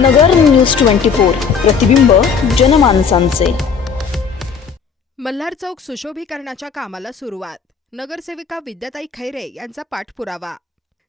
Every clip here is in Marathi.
नगर न्यूज ट्वेंटी फोर प्रतिबिंब जनमानसांचे. मल्हार चौक सुशोभीकरणाच्या कामाला सुरुवात. नगरसेविका विद्याताई खैरे यांचा पाठपुरावा.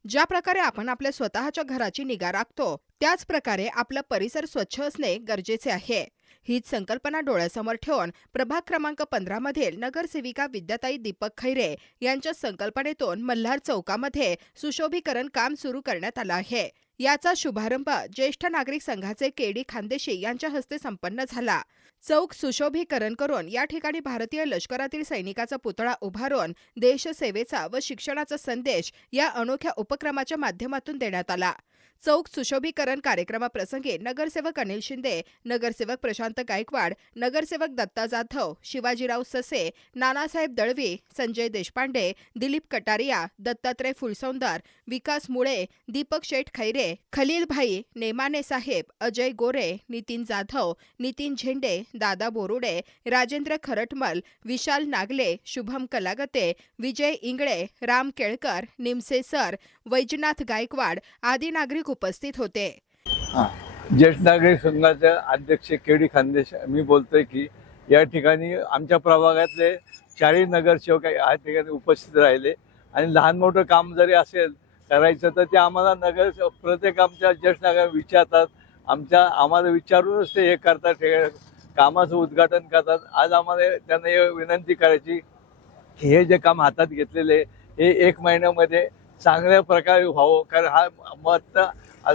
ज्या प्रकारे आपण आपल्या स्वतःच्या घराची निगा राखतो त्याच प्रकारे आपला परिसर स्वच्छ असणे गरजेचे आहे. हीच संकल्पना डोळ्यासमोर ठेवून प्रभाग क्रमांक पंधरा मधील नगरसेविका विद्याताई दीपक खैरे यांच्या संकल्पनेतून मल्हार चौकामध्ये सुशोभीकरण काम सुरू करण्यात आलं आहे. याचा शुभारंभ ज्येष्ठ नागरिक संघाचे केडी खानदेशी यांच्या हस्ते संपन्न झाला. चौक सुशोभीकरण करून या ठिकाणी भारतीय लष्करातील सैनिकाचा पुतळा उभारून देशसेवेचा व शिक्षणाचा संदेश या अनोख्या उपक्रमाच्या माध्यमातून देण्यात आला. चौक सुशोभीकरण कार्यक्रमाप्रसंगी नगरसेवक अनिल शिंदे नगरसेवक प्रशांत गायकवाड नगरसेवक दत्ता जाधव शिवाजीराव ससे नानासाहेब दळवी संजय देशपांडे दिलीप कटारिया दत्तात्रय फुलसौंदर विकास मुळे दीपक शेठ खैरे खलीलभाई नेमाने साहेब अजय गोरे नितीन जाधव नितीन झेंडे दादा बोरुडे राजेंद्र खरटमल विशाल नागले शुभम कलागते विजय इंगळे राम केळकर निमसे सर वैजनाथ गायकवाड आदी नागरिक उपस्थित होते. ज्येष्ठ नागरिक संघाचे अध्यक्ष केडी खानदेश मी बोलतोय की या ठिकाणी आमच्या प्रभागातले चारही नगरसेवक या ठिकाणी उपस्थित राहिले. आणि लहान मोठं काम जरी असेल करायचं तर ते आम्हाला नगर प्रत्येक आमच्या ज्येष्ठ नागरिक विचारतात. आमच्या आम्हाला विचारूनच ते हे करतात हे कामाचं उद्घाटन करतात. आज आम्हाला त्यांना हे विनंती करायची की हे जे काम हातात घेतलेले हे एक महिन्यामध्ये चांगल्या प्रकारे व्हावं. कारण हा मत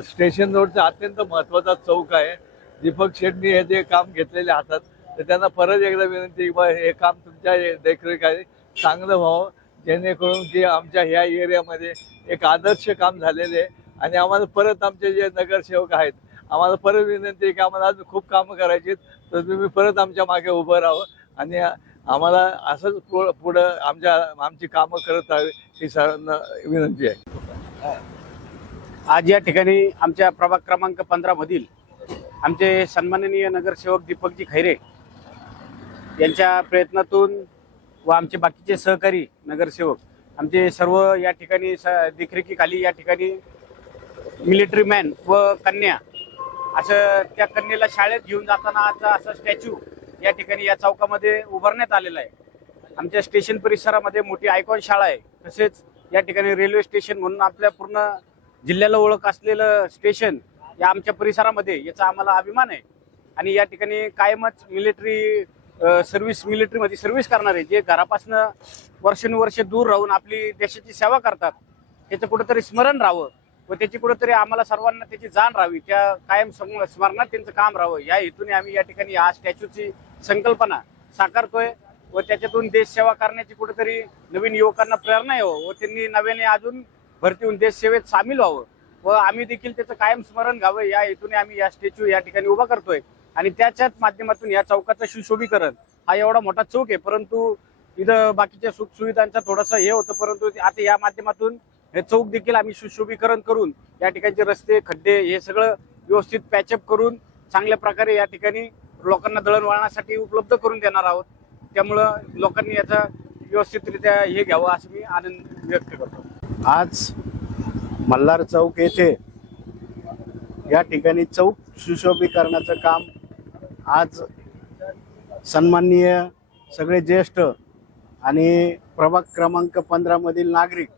स्टेशन रोडचा अत्यंत महत्त्वाचा चौक आहे. दीपक शेट्टी हे जे काम घेतलेले हातात तर त्यांना परत एकदा विनंती की बा हे काम तुमच्या देखरेखाने चांगलं व्हावं. जेणेकरून की आमच्या ह्या एरियामध्ये एक आदर्श काम झालेले आहे. आणि आम्हाला परत आमचे जे नगरसेवक आहेत आम्हाला परत विनंती आहे की आम्हाला अजून खूप कामं करायची आहेत, तर तुम्ही परत आमच्या मागे उभं राहावं. आणि आम्हाला असंच पुढं आमच्या आमची कामं करत राहावी ही सरांना विनंती आहे. आज या ठिकाणी आमच्या प्रभाग क्रमांक पंधरा मधील आमचे सन्माननीय नगरसेवक दीपकजी खैरे यांच्या प्रयत्नातून व आमचे बाकीचे सहकारी नगरसेवक आमचे सर्व या ठिकाणी स- देखरेखीखाली या ठिकाणी मिलिटरी मॅन व कन्या असं त्या कन्येला शाळेत घेऊन जाताना आज असं स्टॅच्यू या ठिकाणी या चौकामध्ये उभारण्यात आलेला आहे. आमच्या स्टेशन परिसरामध्ये मोठी आयकॉन शाळा आहे. तसेच या ठिकाणी रेल्वे स्टेशन म्हणून आपल्या पूर्ण जिल्ह्याला ओळख असलेलं स्टेशन या आमच्या परिसरामध्ये याचा आम्हाला अभिमान आहे. आणि या ठिकाणी कायमच मिलिटरी सर्व्हिस मिलिटरीमध्ये सर्व्हिस करणारे जे घरापासनं वर्षानुवर्ष दूर राहून आपली देशाची सेवा करतात त्याचं कुठंतरी स्मरण राहावं. व त्याची कुठंतरी आम्हाला सर्वांना त्याची जाण राहावी. त्या कायम स्मरणात त्यांचं काम राहावं. या हेतूने आम्ही या ठिकाणी या स्टॅच्यूची संकल्पना साकारतोय व त्याच्यातून देशसेवा करण्याची कुठेतरी नवीन युवकांना प्रेरणा यावं व त्यांनी नव्याने अजून भरती होऊन देशसेवेत सामील व्हावं. व आम्ही देखील त्याचं कायम स्मरण घ्यावं. या हेतूने आम्ही या स्टॅच्यू या ठिकाणी उभा करतोय. आणि त्याच्याच माध्यमातून या चौकाचं सुशोभीकरण हा एवढा मोठा चौक आहे. परंतु इथं बाकीच्या सुखसुविधांचा थोडासा हे होतं. परंतु आता या माध्यमातून हे चौक देखील आम्ही सुशोभीकरण करून या ठिकाणचे रस्ते खड्डे हे सगळं व्यवस्थित पॅचअप करून चांगल्या प्रकारे या ठिकाणी लोकांना दळणवळणासाठी उपलब्ध करून देणार आहोत. त्यामुळं लोकांनी याचा व्यवस्थितरित्या हे घ्यावं असं मी आनंद व्यक्त करतो. आज मल्हार चौक येथे या ठिकाणी चौक सुशोभीकरणाचं काम आज सन्माननीय सगळे ज्येष्ठ आणि प्रभाग क्रमांक पंधरामधील नागरिक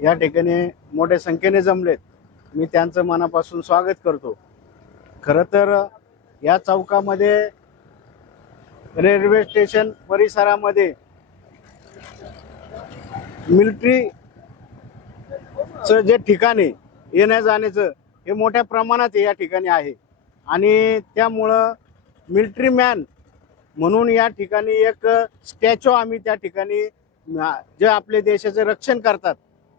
या ठिकाणी मोठ्या संख्येने जमलेत. मी त्यांचं मनापासून स्वागत करतो. खरं तर या चौकामध्ये रेल्वे स्टेशन परिसरामध्ये मिलिटरीचं जे ठिकाण आहे येण्या जाण्याचं हे मोठ्या प्रमाणात या ठिकाणी आहे. आणि त्यामुळं मिलिटरी मॅन म्हणून या ठिकाणी एक स्टॅच्यू आम्ही त्या ठिकाणी जे आपले देशाचे रक्षण करतात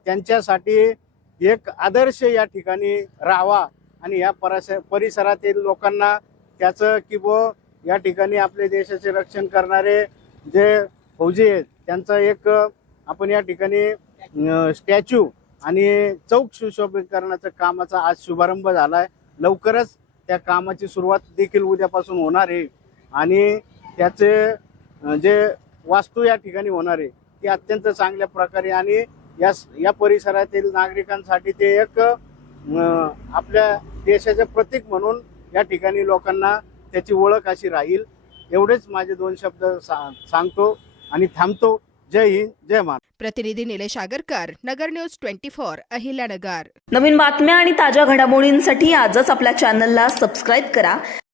त्यांच्यासाठी एक आदर्श या ठिकाणी राहावा आणि या परस परिसरातील लोकांना त्याचं की व या ठिकाणी आपले देशाचे रक्षण करणारे जे फौजी आहेत त्यांचं एक आपण या ठिकाणी स्टॅच्यू आणि चौक सुशोभीकरणाच्या कामाचा आज शुभारंभ झाला आहे लवकरच त्या कामाची सुरुवात देखील उद्यापासून होणार आहे. आणि त्याचे जे वास्तू या ठिकाणी होणार आहे ती अत्यंत चांगल्या प्रकारे आणि या या परिसरातील नागरिकांसाठी ते एक आपल्या देशाचे प्रतीक म्हणून या ठिकाणी लोकांना त्याची ओळख अशी राहील. एवढेच माझे दोन शब्द सा- सांगतो आणि थांबतो. जय हिंद जय महाराष्ट्र. प्रतिनिधी Nilesh Agarkar Nagar news twenty four Ahilyanagar. नवीन बातम्या आणि ताज्या घडामोडींसाठी आजच आपल्या चॅनलला सबस्क्राईब करा.